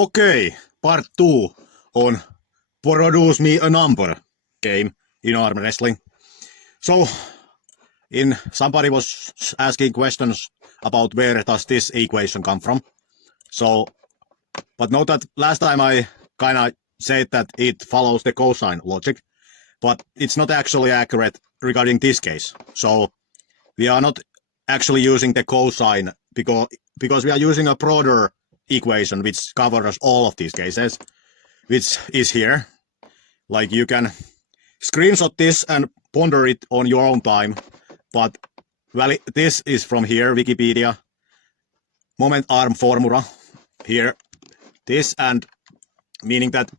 Okay, part 2 on Produce Me a Number game in arm wrestling. So, somebody was asking questions about where does this equation come from. So, but note that last time I kind of said that it follows the cosine logic, but it's not actually accurate regarding this case. So, we are not actually using the cosine because we are using a broader equation which covers all of these cases, which is here. Like, you can screenshot this and ponder it on your own time, but this is from here, Wikipedia, moment arm formula, here, this, and meaning that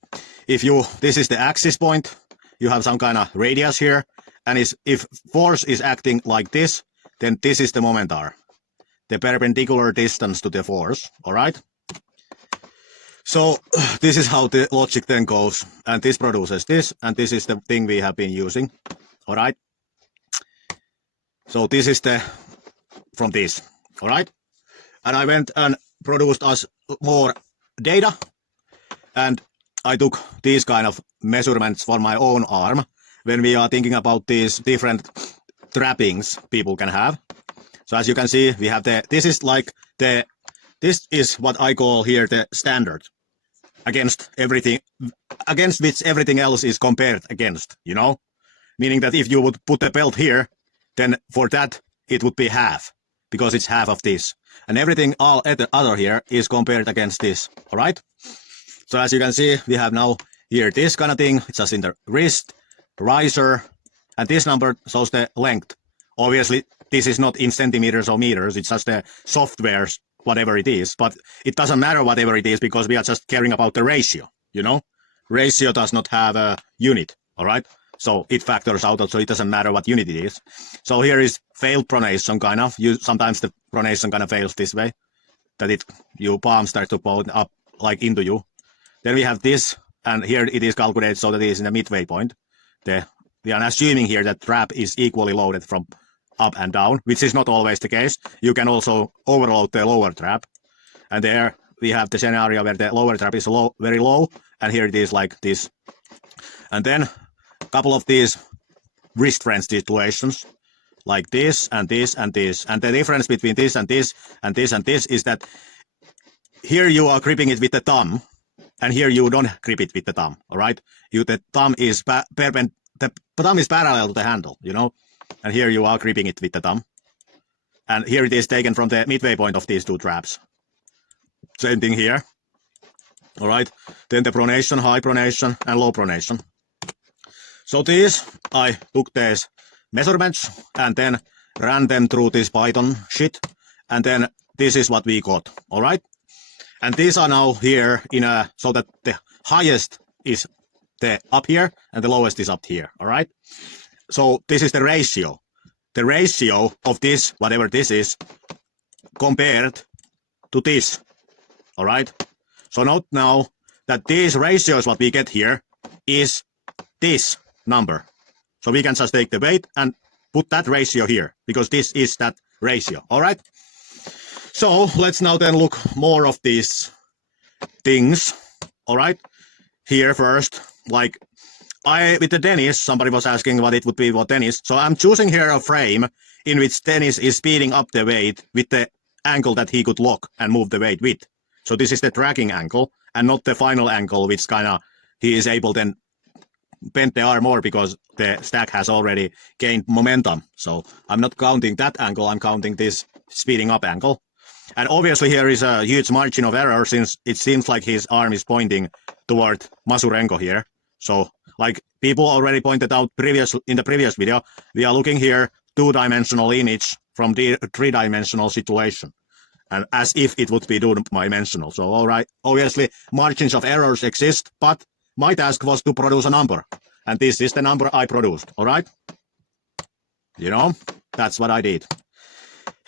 if this is the axis point, you have some kind of radius here, and if force is acting like this, then this is the moment arm, the perpendicular distance to the force, alright? So this is how the logic then goes, and this produces this, and this is the thing we have been using, alright? So this is from this, alright? And I went and produced us more data, and I took these kind of measurements for my own arm when we are thinking about these different trappings people can have. So as you can see, we have this is what I call here the standard against which everything else is compared against, you know? Meaning that if you would put a belt here, then for that it would be half, because it's half of this. And everything all other here is compared against this, alright? So as you can see, we have now here this kind of thing, it's just in the wrist, riser, and this number shows the length. Obviously, this is not in centimeters or meters, it's just the software's whatever it is, but it doesn't matter whatever it is because we are just caring about the ratio, you know? Ratio does not have a unit, alright? So it factors out, so it doesn't matter what unit it is. So here is failed pronation kind of. Sometimes the pronation kind of fails this way, that your palm starts to pull up like into you. Then we have this, and here it is calculated so that it is in the midway point. We are assuming here that trap is equally loaded from up and down, which is not always the case. You can also overload the lower trap. And there we have the scenario where the lower trap is very low, and here it is like this. And then a couple of these wrist wrench situations, like this and this and this. And the difference between this and this and this and this is that here you are gripping it with the thumb, and here you don't grip it with the thumb, all right? The thumb is parallel to the handle, you know? And here you are gripping it with the thumb. And here it is taken from the midway point of these two traps. Same thing here. All right. Then the pronation, high pronation, and low pronation. So these, I took these measurements and then ran them through this Python shit. And then this is what we got. All right. And these are now here so that the highest is up here and the lowest is up here. All right. So this is the ratio. The ratio of this, whatever this is, compared to this. All right. So note now that these ratios, what we get here, is this number. So we can just take the weight and put that ratio here, because this is that ratio. All right. So let's now then look more of these things. All right. Here first, like with the Denis, somebody was asking what it would be for Denis. So I'm choosing here a frame in which Denis is speeding up the weight with the angle that he could lock and move the weight with. So this is the tracking angle and not the final angle, which kind of he is able then bend the arm more because the stack has already gained momentum. So I'm not counting that angle, I'm counting this speeding up angle. And obviously here is a huge margin of error since it seems like his arm is pointing toward Masurenko here. So like people already pointed out in the previous video, we are looking here two-dimensional image from the three-dimensional situation. And as if it would be two-dimensional. So all right, obviously margins of errors exist, but my task was to produce a number. And this is the number I produced, all right? You know, that's what I did.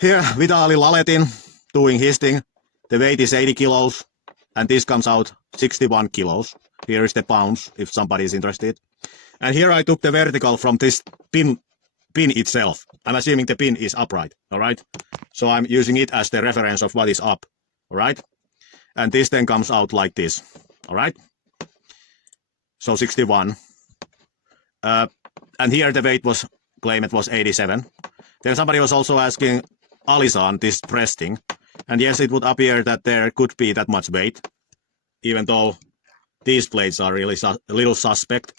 Here, Vitali Alatin doing his thing. The weight is 80 kilos, and this comes out 61 kilos. Here is the pounds, if somebody is interested. And here I took the vertical from this pin itself. I'm assuming the pin is upright, all right? So I'm using it as the reference of what is up, all right? and this then comes out like this. All right. So 61. And here the weight was claimed was 87. Then somebody was also asking Alatin this press thing. And yes, it would appear that there could be that much weight, even though these plates are really a little suspect,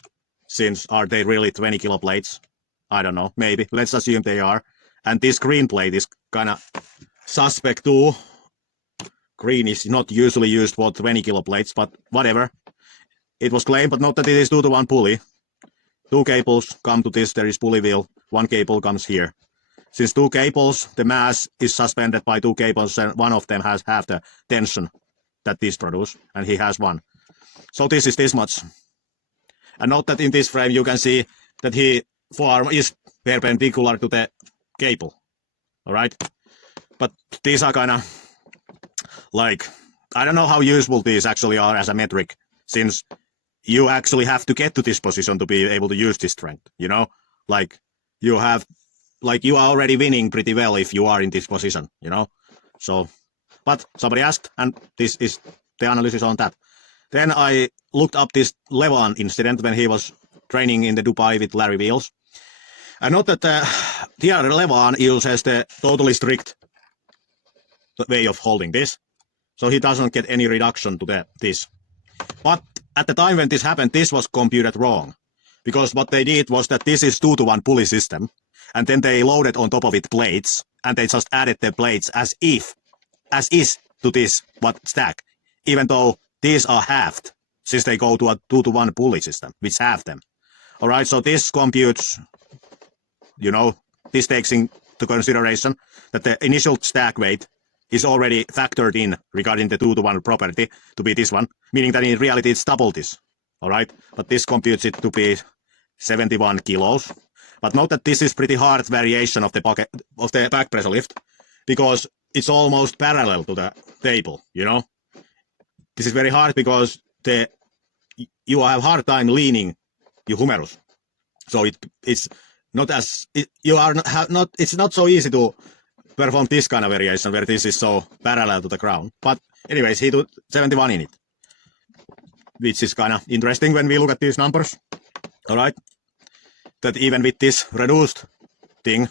since are they really 20 kilo plates? I don't know, maybe. Let's assume they are. And this green plate is kind of suspect too. Green is not usually used for 20 kilo plates, but whatever. It was claimed, but not that it is 2-to-1 pulley. 2 cables come to this, there is pulley wheel, 1 cable comes here. Since 2 cables, the mass is suspended by 2 cables, and one of them has half the tension that this produces, and he has 1. So this is this much. And note that in this frame you can see that his forearm is perpendicular to the cable. Alright? But these are kind of like, I don't know how useful these actually are as a metric, since you actually have to get to this position to be able to use this strength, you know? Like, you are already winning pretty well if you are in this position, you know? So, but somebody asked, and this is the analysis on that. Then I looked up this Levan incident when he was training in the Dubai with Larry Wheels. I note that here Levan uses the totally strict way of holding this, so he doesn't get any reduction to this. But at the time when this happened, this was computed wrong, because what they did was that this is 2-to-1 pulley system, and then they loaded on top of it plates, and they just added the plates as is to this stack, even though these are halved, since they go to a 2-to-1 pulley system, which halve them. All right, so this computes, you know, this takes into consideration that the initial stack weight is already factored in regarding the 2-to-1 property to be this one, meaning that in reality it's double this. All right, but this computes it to be 71 kilos. But note that this is pretty hard variation of the back pressure lift, because it's almost parallel to the table, you know. This is very hard because you have hard time leaning your humerus. So it's not as it's not so easy to perform this kind of variation where this is so parallel to the ground. But anyways, he did 71 in it, which is kind of interesting when we look at these numbers. All right, that even with this reduced thing,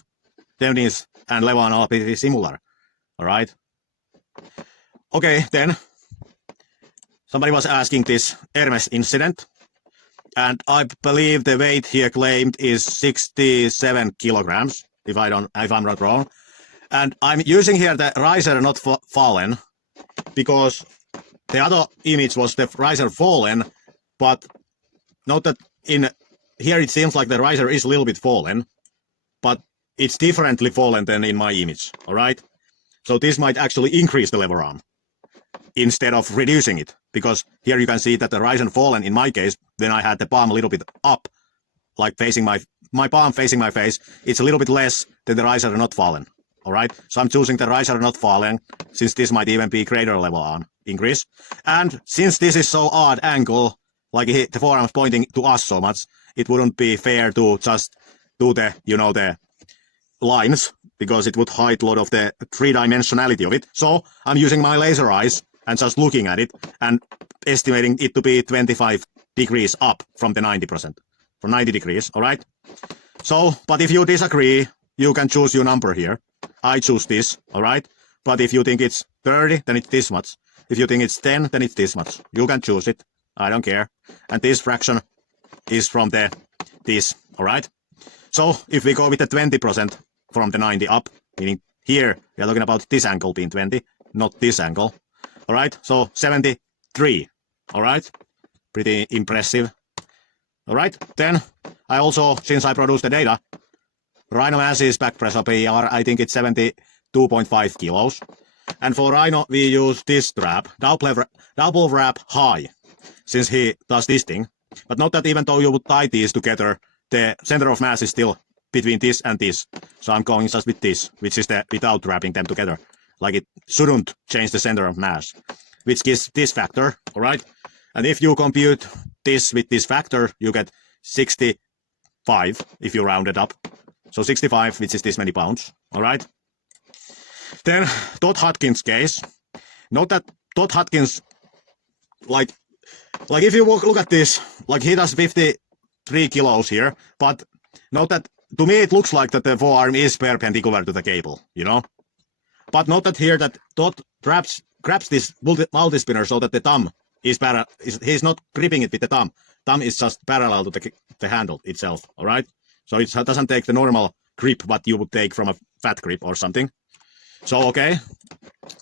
Denis and Levan are pretty similar. All right. Okay, then somebody was asking this Hermes incident, and I believe the weight here claimed is 67 kilograms, if I'm not wrong. And I'm using here the riser not fallen, because the other image was the riser fallen, but note that in here it seems like the riser is a little bit fallen, but it's differently fallen than in my image, all right? So this might actually increase the lever arm instead of reducing it, because here you can see that the riser fallen in my case, then I had the palm a little bit up, like facing my palm facing my face, it's a little bit less than the riser not fallen. All right, so I'm choosing the riser not falling, since this might even be greater level arm increase. And since this is so odd angle, like the forearm's pointing to us so much, it wouldn't be fair to just do the, you know, the lines, because it would hide a lot of the 3-dimensionality of it. So I'm using my laser eyes and just looking at it and estimating it to be 25 degrees up from the 90%, from 90 degrees, all right? So, but if you disagree, you can choose your number here. I choose this, all right? But if you think it's 30, then it's this much. If you think it's 10, then it's this much. You can choose it. I don't care. And this fraction is from this, all right? So if we go with the 20% from the 90 up, meaning here we are talking about this angle being 20, not this angle, all right? So 73, all right? Pretty impressive. All right, then I also, since I produced the data, Rhino Ass's back pressure PR, I think it's 72.5 kilos. And for Rhino, we use this strap, double wrap high, since he does this thing. But note that even though you would tie these together, the center of mass is still between this and this. So I'm going just with this, which is without wrapping them together. Like it shouldn't change the center of mass, which gives this factor, all right? And if you compute this with this factor, you get 65 if you round it up. So 65, which is this many pounds, all right? Then Todd Hudkins' case. Note that Todd Hudkins, like if you look at this, like he does 53 kilos here, but note that to me it looks like that the forearm is perpendicular to the cable, you know. But note that here that Todd grabs this multi-spinner so that the thumb is he's not gripping it with the thumb. Thumb is just parallel to the handle itself, all right? So it doesn't take the normal grip what you would take from a fat grip or something. So, okay,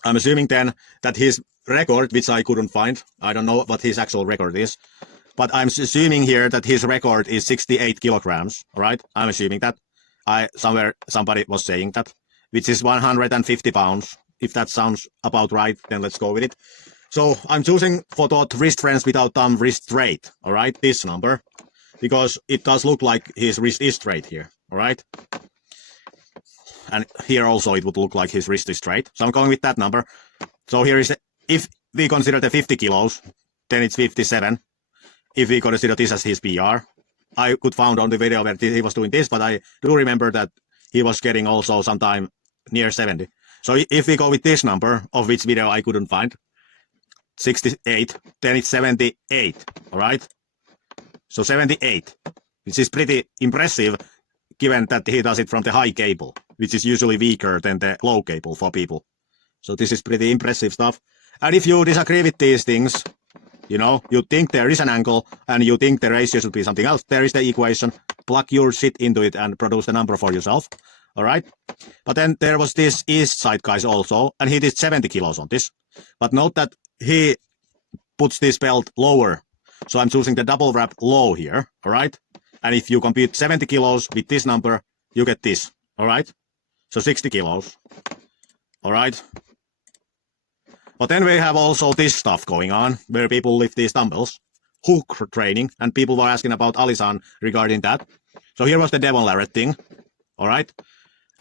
I'm assuming then that his record, which I couldn't find, I don't know what his actual record is, but I'm assuming here that his record is 68 kilograms, all right? I'm assuming that. Somebody was saying that, which is 150 pounds. If that sounds about right, then let's go with it. So I'm choosing for Todd wrist friends without thumb wrist straight, all right, this number, because it does look like his wrist is straight here, all right? And here also it would look like his wrist is straight. So I'm going with that number. So here is if we consider the 50 kilos, then it's 57. If we consider this as his PR, I could found on the video where he was doing this, but I do remember that he was getting also sometime near 70. So if we go with this number, of which video I couldn't find, 68, then it's 78, all right? So 78, which is pretty impressive given that he does it from the high cable, which is usually weaker than the low cable for people. So this is pretty impressive stuff. And if you disagree with these things, you know, you think there is an angle and you think the ratio should be something else, there is the equation, plug your shit into it and produce the number for yourself, all right? But then there was this East Side guys also, and he did 70 kilos on this. But note that he puts this belt lower. So I'm choosing the double wrap low here, all right? And if you compute 70 kilos with this number, you get this, all right? So 60 kilos, all right? But then we have also this stuff going on, where people lift these dumbbells, hook training, and people were asking about Alatin regarding that. So here was the Devon Larratt thing, all right?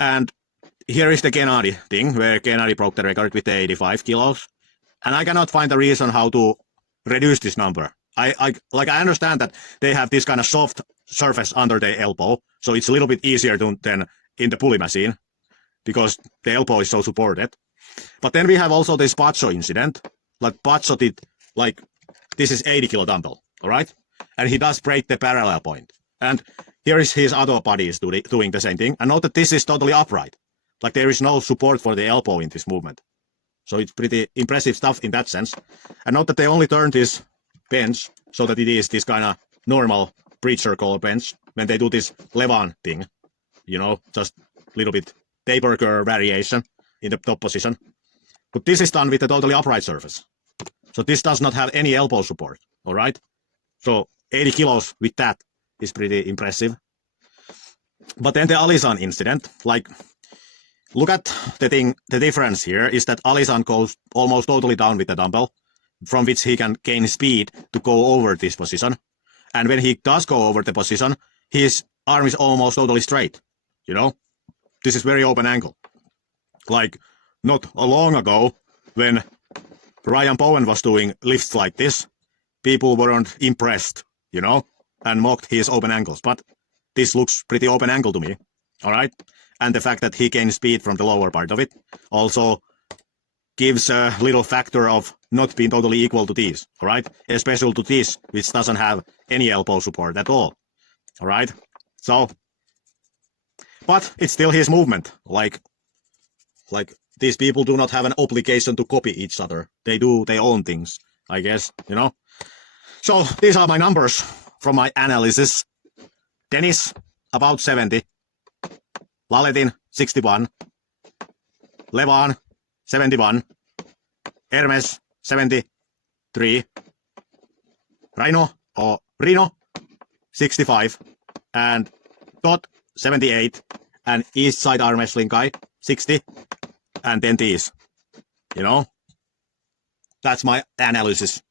And here is the Gennady thing, where Gennady broke the record with the 85 kilos. And I cannot find a reason how to reduce this number. I understand that they have this kind of soft surface under the elbow, so it's a little bit easier than in the pulley machine, because the elbow is so supported. But then we have also this Pacho incident. Like Pacho did, like, this is 80 kilo dumbbell, all right? And he does break the parallel point. And here is his other buddies doing the same thing. And note that this is totally upright. Like there is no support for the elbow in this movement. So it's pretty impressive stuff in that sense. And note that they only turned this bench so that it is this kind of normal preacher call bench when they do this Levan thing. You know, just a little bit taper curve variation in the top position. But this is done with a totally upright surface. So this does not have any elbow support, all right? So 80 kilos with that is pretty impressive. But then the Alatin incident, like, look at the thing, the difference here is that Alatin goes almost totally down with the dumbbell, from which he can gain speed to go over this position. And when he does go over the position, his arm is almost totally straight, you know? This is very open angle. Like, not long ago, when Ryan Bowen was doing lifts like this, people weren't impressed, you know, and mocked his open angles. But this looks pretty open angle to me, all right? And the fact that he gained speed from the lower part of it also gives a little factor of not being totally equal to these, all right? Especially to this, which doesn't have any elbow support at all, all right? So, but it's still his movement. Like these people do not have an obligation to copy each other. They do their own things, I guess, you know? So these are my numbers from my analysis. Denis, about 70. Alatin, 61. Levan, 71. Hermes, 73. Rhino, 65. And Todd, 78. And East Side arm wrestling guy, 60. And then these, you know? That's my analysis.